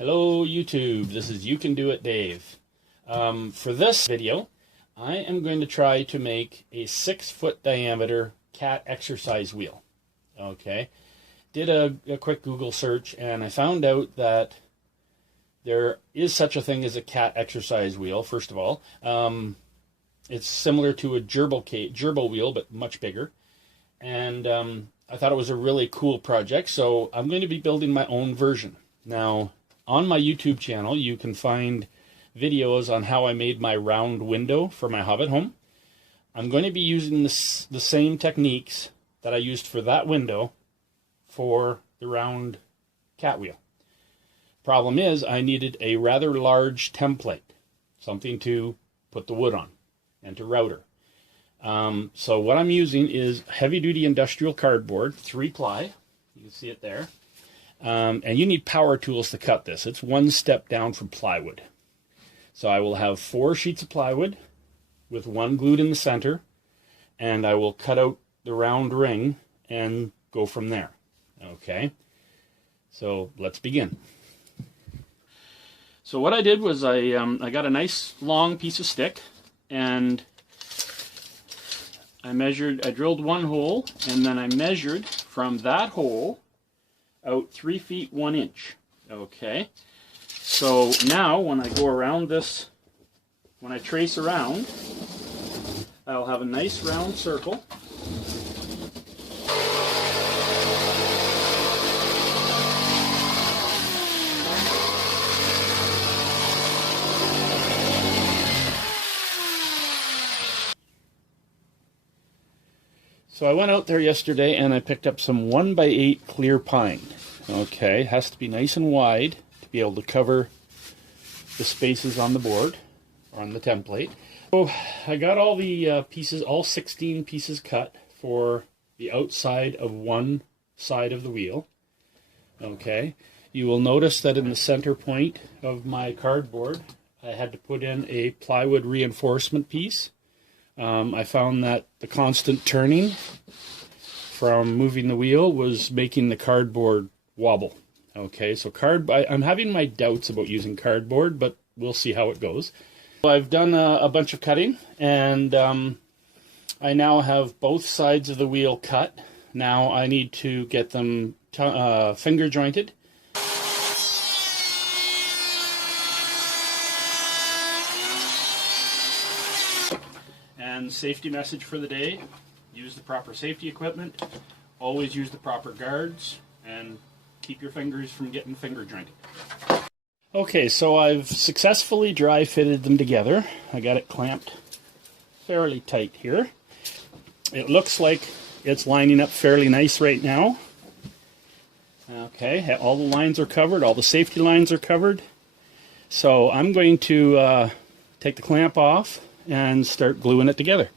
Hello YouTube, this is You Can Do It Dave. For this video, I am going to try to make a 6-foot diameter cat exercise wheel. Okay, did a quick Google search and I found out that there is such a thing as a cat exercise wheel, first of all. It's similar to a gerbil wheel, but much bigger. And I thought it was a really cool project, so I'm going to be building my own version. Now, on my YouTube channel, you can find videos on how I made my round window for my Hobbit home. I'm going to be using the same techniques that I used for that window for the round cat wheel. Problem is, I needed a rather large template, something to put the wood on and to router. So what I'm using is heavy-duty industrial cardboard, 3-ply. You can see it there. And you need power tools to cut this. It's one step down from plywood. So I will have 4 sheets of plywood with one glued in the center, and I will cut out the round ring and go from there. Okay, so let's begin. So what I did was I got a nice long piece of stick, and I drilled one hole, and then I measured from that hole out 3 feet 1 inch. Okay, so now when I go around this, when I trace around, I'll have a nice round circle. So I went out there yesterday and I picked up some 1x8 clear pine. Okay, it has to be nice and wide to be able to cover the spaces on the board, or on the template. So I got all the pieces, all 16 pieces cut for the outside of one side of the wheel. Okay, you will notice that in the center point of my cardboard, I had to put in a plywood reinforcement piece. I found that the constant turning from moving the wheel was making the cardboard wobble. Okay, so I'm having my doubts about using cardboard, but we'll see how it goes. So I've done a bunch of cutting, and I now have both sides of the wheel cut. Now I need to get them finger jointed. And safety message for the day: use the proper safety equipment, always use the proper guards, and keep your fingers from getting finger jointed. Okay, so I've successfully dry fitted them together. I got it clamped fairly tight here. It looks like it's lining up fairly nice right now. Okay, all the lines are covered, all the safety lines are covered. So I'm going to take the clamp off and start gluing it together.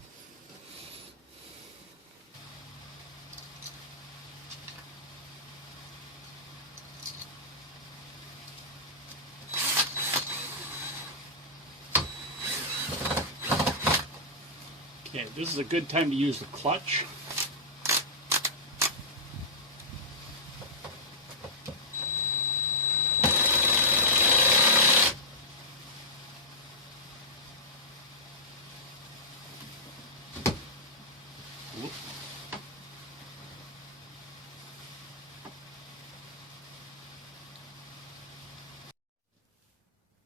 Okay, this is a good time to use the clutch.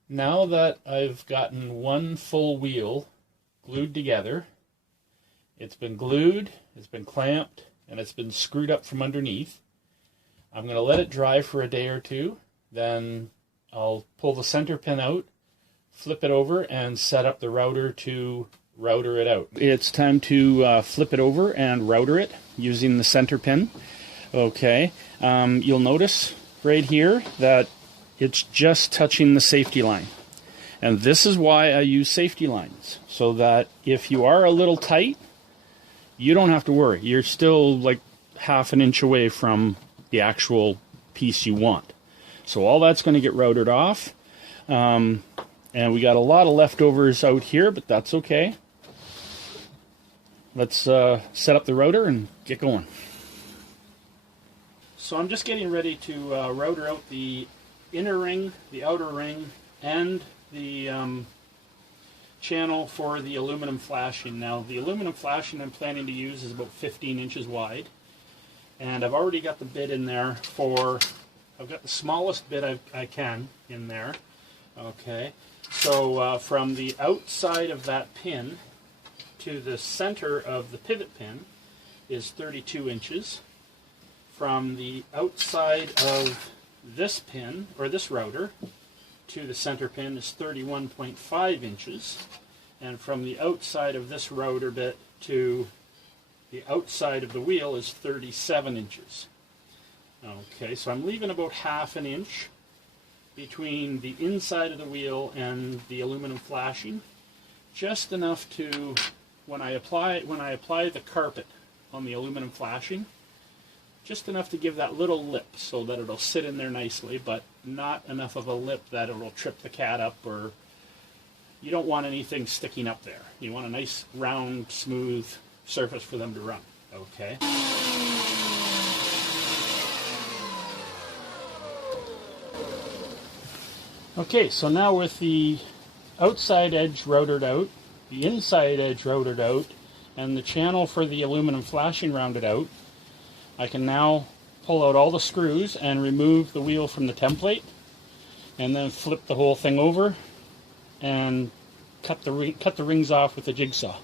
Now that I've gotten one full wheel glued together, it's been glued, it's been clamped, and it's been screwed up from underneath. I'm going to let it dry for a day or two, then I'll pull the center pin out, flip it over, and set up the router to router it out. It's time to flip it over and router it using the center pin. Okay, you'll notice right here that it's just touching the safety line. And this is why I use safety lines, so that if you are a little tight, you don't have to worry. You're still like half an inch away from the actual piece you want. So all that's going to get routed off. And we got a lot of leftovers out here, but that's okay. Let's set up the router and get going. So I'm just getting ready to router out the inner ring, the outer ring, and the channel for the aluminum flashing. Now the aluminum flashing I'm planning to use is about 15 inches wide, and I've already got the bit in there for, I've got the smallest bit I can in there. Okay, so from the outside of that pin to the center of the pivot pin is 32 inches. From the outside of this pin, or this router, to the center pin is 31.5 inches. And from the outside of this router bit to the outside of the wheel is 37 inches. Okay, so I'm leaving about half an inch between the inside of the wheel and the aluminum flashing, just enough to, when I apply the carpet on the aluminum flashing, just enough to give that little lip so that it'll sit in there nicely, but not enough of a lip that it'll trip the cat up, or you don't want anything sticking up there. You want a nice round, smooth surface for them to run. Okay. Okay, so now with the outside edge routed out, the inside edge routed out, and the channel for the aluminum flashing rounded out, I can now pull out all the screws and remove the wheel from the template, and then flip the whole thing over and cut the rings off with a jigsaw.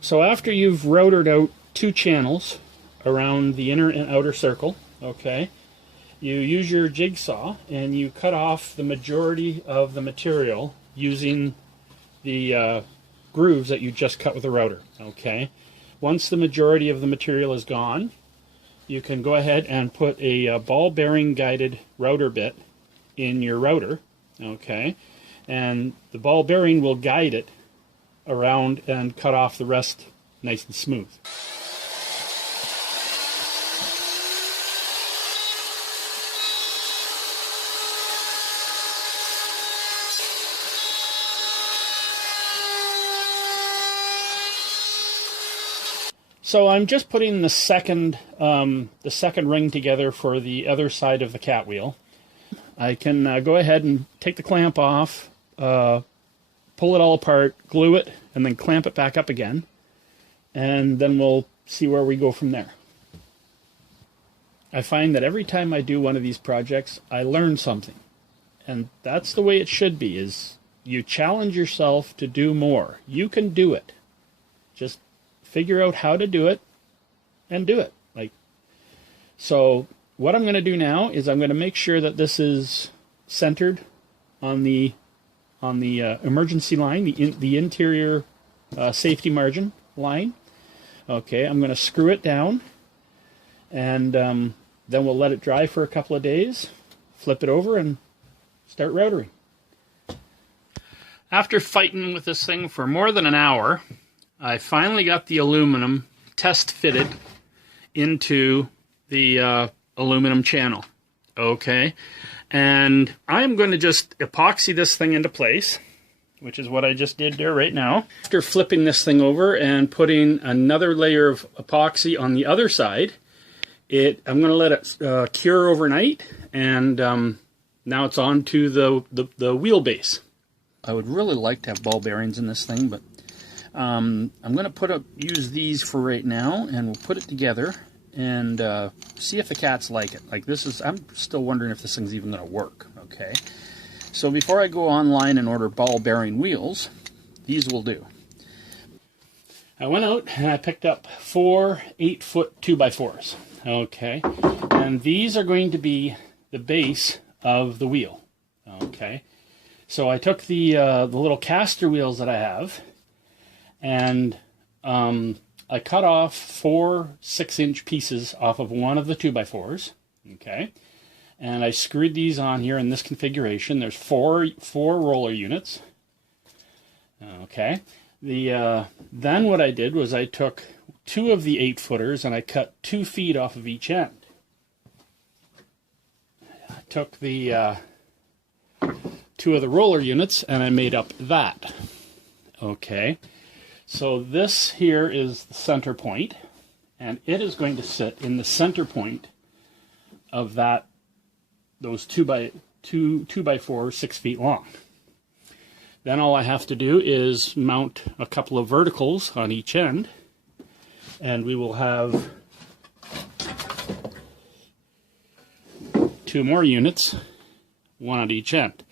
So after you've routed out 2 channels around the inner and outer circle, okay, you use your jigsaw and you cut off the majority of the material using the grooves that you just cut with a router. Okay, once the majority of the material is gone, you can go ahead and put a ball bearing guided router bit in your router. Okay, and the ball bearing will guide it around and cut off the rest nice and smooth. So I'm just putting the second ring together for the other side of the cat wheel. I can go ahead and take the clamp off, pull it all apart, glue it, and then clamp it back up again. And then we'll see where we go from there. I find that every time I do one of these projects, I learn something. And that's the way it should be, is you challenge yourself to do more. You can do it. Just figure out how to do it and do it. So what I'm going to do now is I'm going to make sure that this is centered on the emergency line, the interior safety margin line. Okay, I'm going to screw it down, and then we'll let it dry for a couple of days, flip it over, and start routering. After fighting with this thing for more than an hour, I finally got the aluminum test fitted into the aluminum channel. Okay, and I'm going to just epoxy this thing into place, which is what I just did there right now. After flipping this thing over and putting another layer of epoxy on the other side, I'm going to let it cure overnight, and now it's on to the wheelbase. I would really like to have ball bearings in this thing, but I'm going to use these for right now, and we'll put it together and see if the cats like it. I'm still wondering if this thing's even going to work. Okay, so before I go online and order ball bearing wheels, these will do. I went out and I picked up 4 8-foot 2x4s. Okay, and these are going to be the base of the wheel. Okay, so I took the little caster wheels that I have, and I cut off 4 6-inch pieces off of one of the 2x4s. Okay, and I screwed these on here in this configuration. There's four roller units. Okay, then what I did was I took 2 of the 8-footers and I cut 2 feet off of each end. I took the two of the roller units and I made up that. Okay, so this here is the center point, and it is going to sit in the center point of those 2x4 6 feet long. Then all I have to do is mount a couple of verticals on each end, and we will have two more units, one on each end.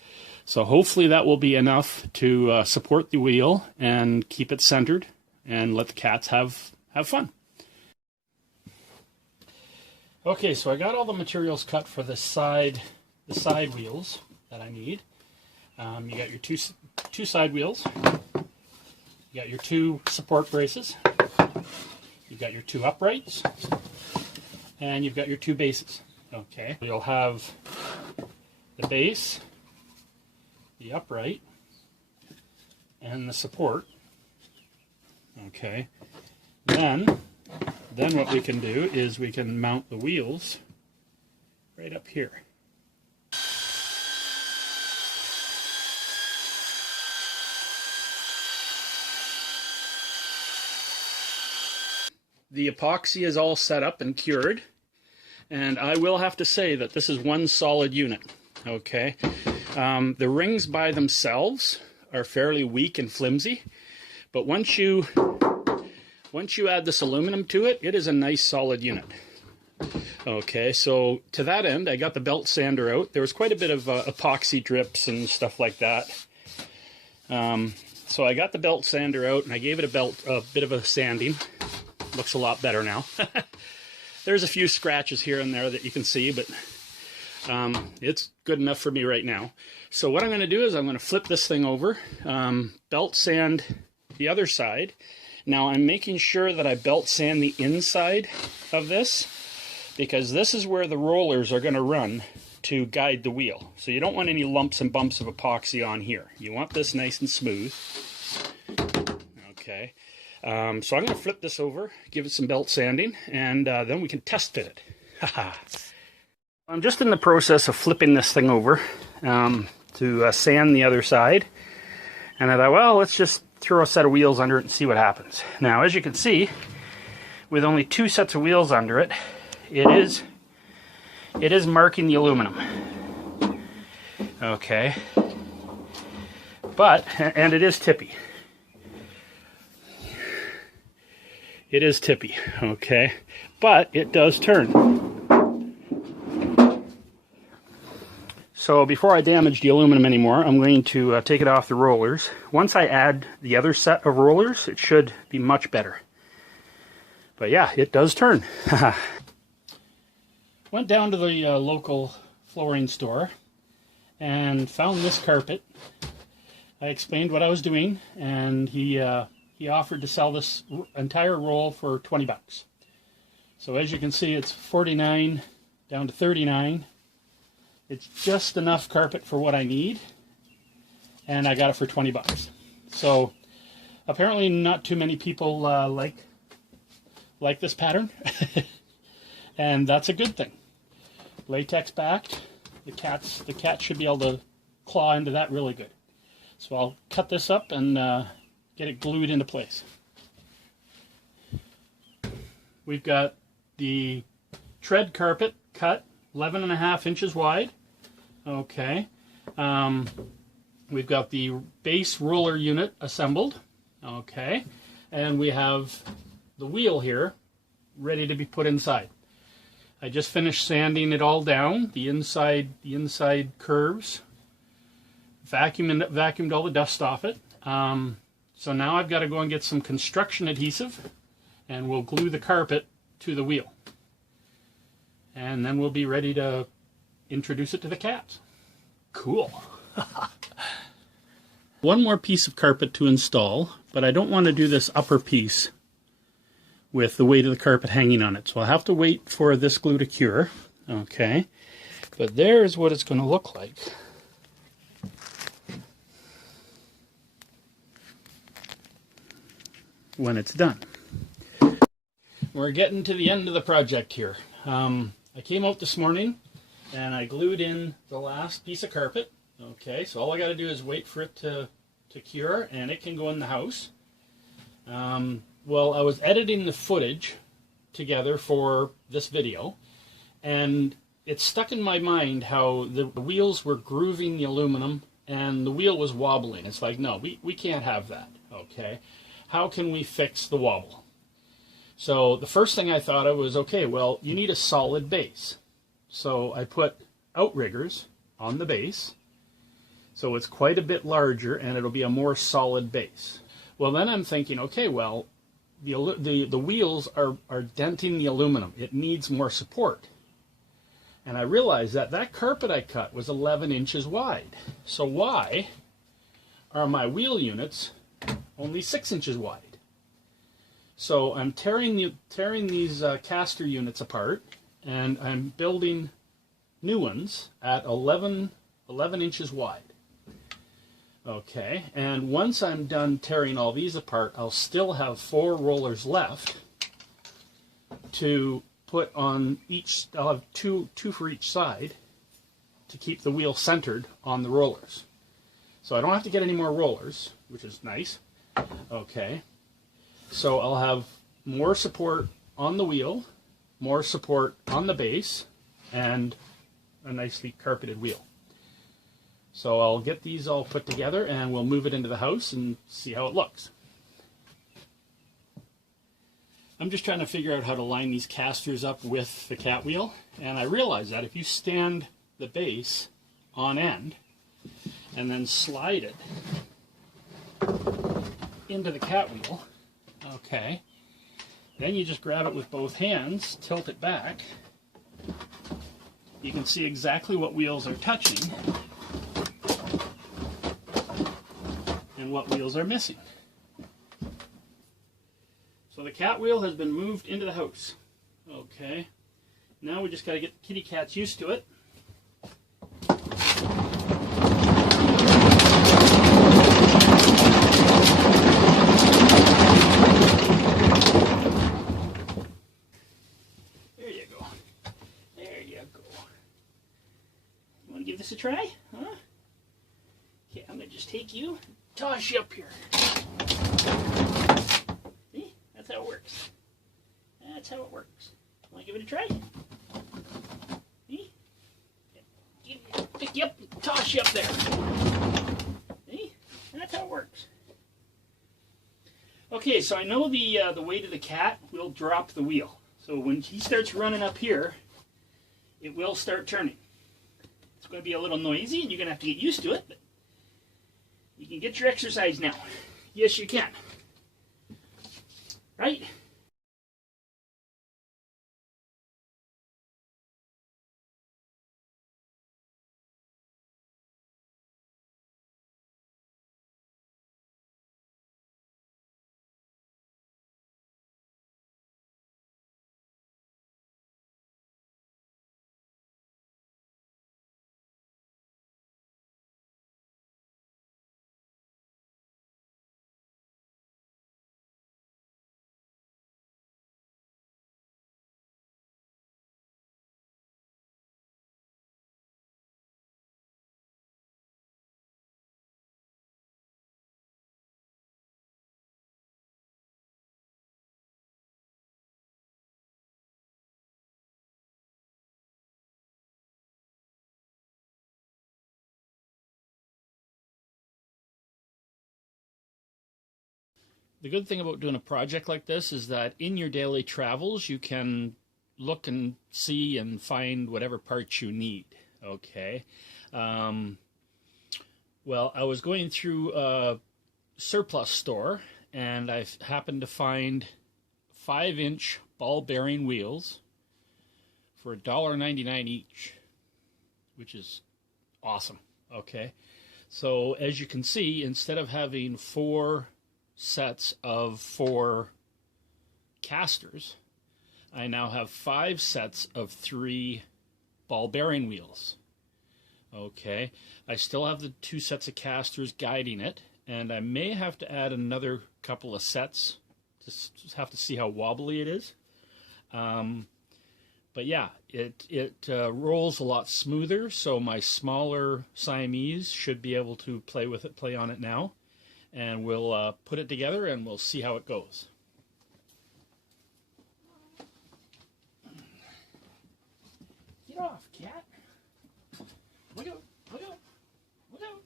So hopefully that will be enough to support the wheel and keep it centered and let the cats have fun. Okay, so I got all the materials cut for the side wheels that I need. You got your two side wheels. You got your two support braces. You've got your two uprights, and you've got your two bases. Okay, you'll have the base, the upright, and the support. Okay, then what we can do is we can mount the wheels right up here. The epoxy is all set up and cured, and I will have to say that this is one solid unit. Okay, the rings by themselves are fairly weak and flimsy, but once you add this aluminum to it, it is a nice solid unit. Okay, so to that end, I got the belt sander out. There was quite a bit of epoxy drips and stuff like that. So I got the belt sander out and I gave it a bit of a sanding. Looks a lot better now. There's a few scratches here and there that you can see, but it's good enough for me right now. So what I'm going to do is I'm going to flip this thing over, belt sand the other side. Now I'm making sure that I belt sand the inside of this, because this is where the rollers are going to run to guide the wheel. So you don't want any lumps and bumps of epoxy on here. You want this nice and smooth. Okay. So I'm going to flip this over, give it some belt sanding, and then we can test fit it. I'm just in the process of flipping this thing over to sand the other side. And I thought, well, let's just throw a set of wheels under it and see what happens. Now, as you can see, with only two sets of wheels under it, it is marking the aluminum. Okay. And it is tippy. It is tippy, okay? But it does turn. So before I damage the aluminum anymore, I'm going to take it off the rollers. Once I add the other set of rollers, it should be much better. But yeah, it does turn. Went down to the local flooring store and found this carpet. I explained what I was doing, and he offered to sell this entire roll for 20 bucks. So as you can see, it's 49 down to 39. It's just enough carpet for what I need, and I got it for 20 bucks. So apparently not too many people like this pattern, and that's a good thing. Latex backed. The cat should be able to claw into that really good. So I'll cut this up and get it glued into place. We've got the tread carpet cut 11.5 inches wide. Okay. We've got the base roller unit assembled. Okay. And we have the wheel here ready to be put inside. I just finished sanding it all down, the inside curves, vacuumed all the dust off it. So now I've got to go and get some construction adhesive, and we'll glue the carpet to the wheel. And then we'll be ready to introduce it to the cats. Cool. One more piece of carpet to install, but I don't want to do this upper piece with the weight of the carpet hanging on it. So I'll have to wait for this glue to cure. Okay. But there's what it's going to look like. When it's done. We're getting to the end of the project here. I came out this morning and I glued in the last piece of carpet. Okay, so all I got to do is wait for it to cure, and it can go in the house. Well, I was editing the footage together for this video, and it stuck in my mind how the wheels were grooving the aluminum and the wheel was wobbling. It's like, no, we can't have that. Okay, how can we fix the wobble? So the first thing I thought of was, okay, well, you need a solid base. So I put outriggers on the base, so it's quite a bit larger and it'll be a more solid base. Well, then I'm thinking, okay, well, the wheels are denting the aluminum. It needs more support. And I realized that that carpet I cut was 11 inches wide. So why are my wheel units only 6 inches wide? So I'm tearing these caster units apart, and I'm building new ones at 11 inches wide. Okay, and once I'm done tearing all these apart, I'll still have 4 rollers left to put on each. I'll have two for each side to keep the wheel centered on the rollers. So I don't have to get any more rollers, which is nice. Okay. So I'll have more support on the wheel, more support on the base, and a nicely carpeted wheel. So I'll get these all put together and we'll move it into the house and see how it looks. I'm just trying to figure out how to line these casters up with the cat wheel, and I realize that if you stand the base on end and then slide it into the cat wheel, okay, then you just grab it with both hands, tilt it back. You can see exactly what wheels are touching and what wheels are missing. So the cat wheel has been moved into the house. Okay, now we just got to get the kitty cats used to it. This a try? Huh? Okay, I'm going to just take you, toss you up here. See? That's how it works. That's how it works. Want to give it a try? See? Pick you up and toss you up there. See? That's how it works. Okay, so I know the weight of the cat will drop the wheel. So when he starts running up here, it will start turning. It's going to be a little noisy, and you're going to have to get used to it, but you can get your exercise now. Yes, you can. Right? The good thing about doing a project like this is that in your daily travels you can look and see and find whatever parts you need. Okay. Well, I was going through a surplus store and I happened to find 5-inch ball bearing wheels for $1.99 each, which is awesome. Okay. So as you can see, instead of having 4 sets of 4 casters, I now have 5 sets of 3 ball bearing wheels. Okay, I still have the 2 sets of casters guiding it, and I may have to add another couple of sets. Just have to see how wobbly it is. But yeah, it rolls a lot smoother, so my smaller Siamese should be able to play on it now. And we'll put it together and we'll see how it goes. Get off, cat. Look out, look out, look out.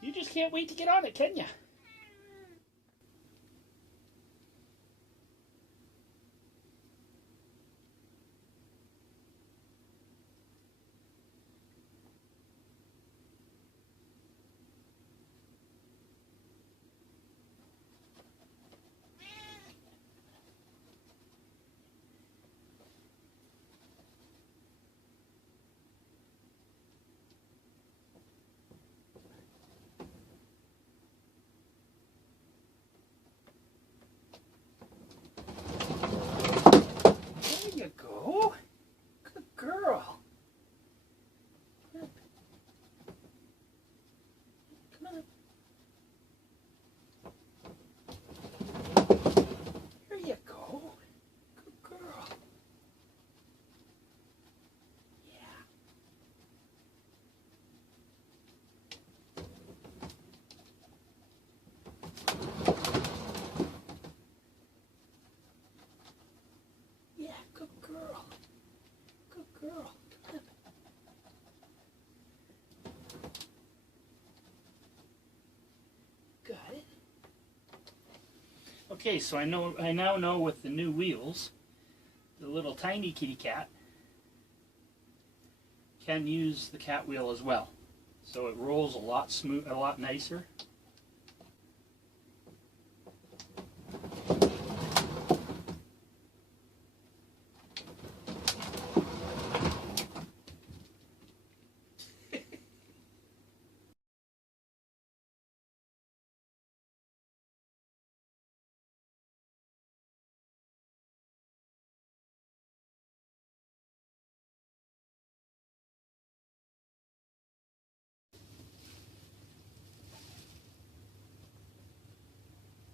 You just can't wait to get on it, can ya? There you go. Good girl. Come on. There you go. Good girl. Yeah. Yeah, good girl. Good girl. Come on. Got it. Okay, so I now know with the new wheels, the little tiny kitty cat can use the cat wheel as well. So it rolls a lot a lot nicer.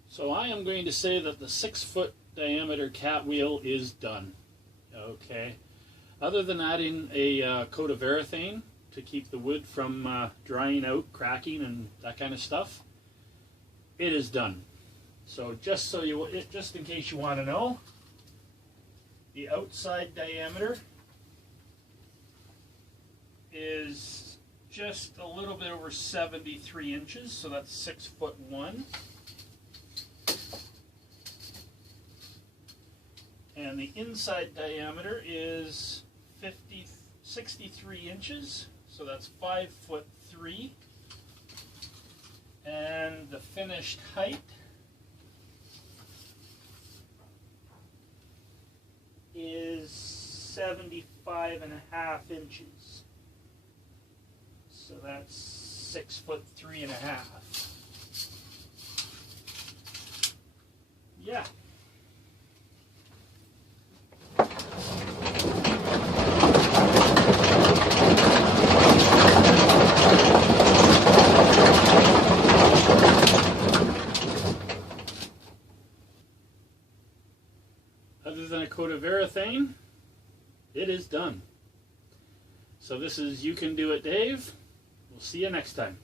So I am going to say that the 6-foot diameter cat wheel is done. Okay. Other than adding a coat of varathane to keep the wood from drying out, cracking, and that kind of stuff, it is done. So just in case you want to know, the outside diameter is just a little bit over 73 inches, so that's 6'1". And the inside diameter is 63 inches, so that's 5'3". And the finished height is 75.5 inches. So that's 6'3.5". Yeah. Other than a coat of varathane, it is done. So this is You Can Do It, Dave. We'll see you next time.